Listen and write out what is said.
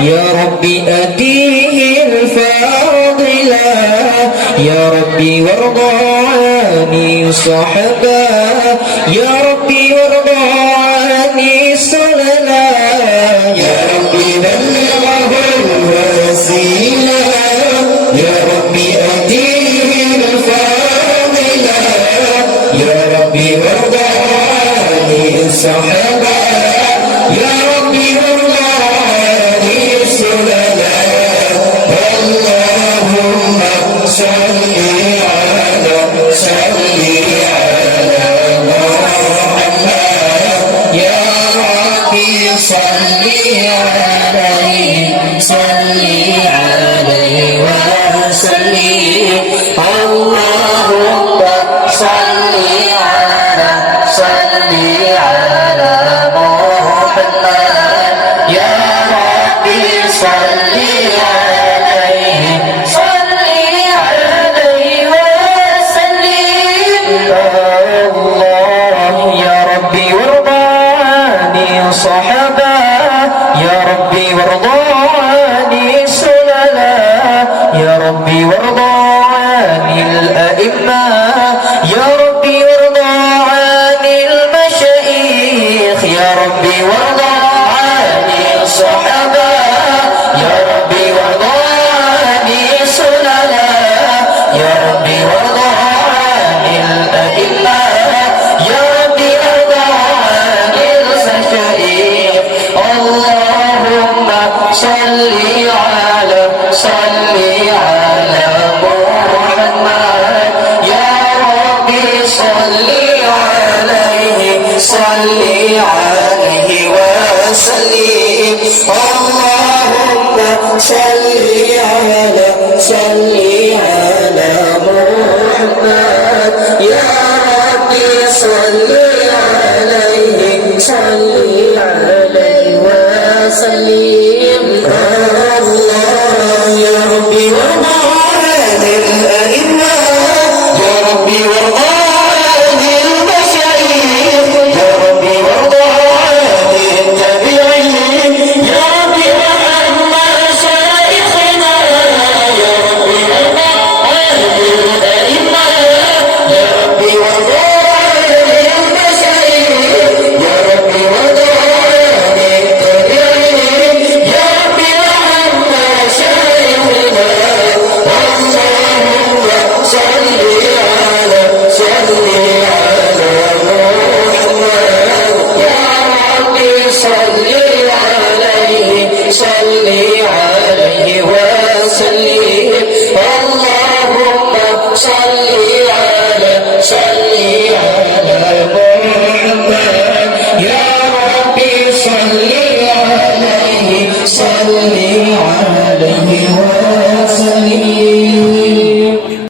يا ربي أديه الفاضلة يا ربي وارضى عني صحبا يا ربي وارضى عني سللا يا ربي بلغه الوسيلة يا ربي أديه الفاضلة يا ربي وارضى عني صحبا يا ربي وارضى اللهم صل على محمد يا ربي صل عليه وسلم اللهم صل على محمد يا ربي صل صحبا يا ربي وارضى عني سللا يا ربي وارضى عن الأئمة يا ربي وارضى عن المشايخ يا ربي وارضى عن الصحابة يا ربي وارضى عني سللا يا ربي وارضى عن الأئمة يا ربي وارضى عن المشايخ اللهم صل على محمد يا ربي صل عليه وسلم اللهم صل على محمد يا ربي صل عليه وسلم الله يا ربي وارضى عن الأئمة يا ربي وارضى عن المشايخ يا ربي وارضى عن التابعين يا ربي وارحم مشايخنا يا ربي وارضى عن الأئمة يا ربي وارضى عن المشايخ يا ربي وارضى صل عليه وسلم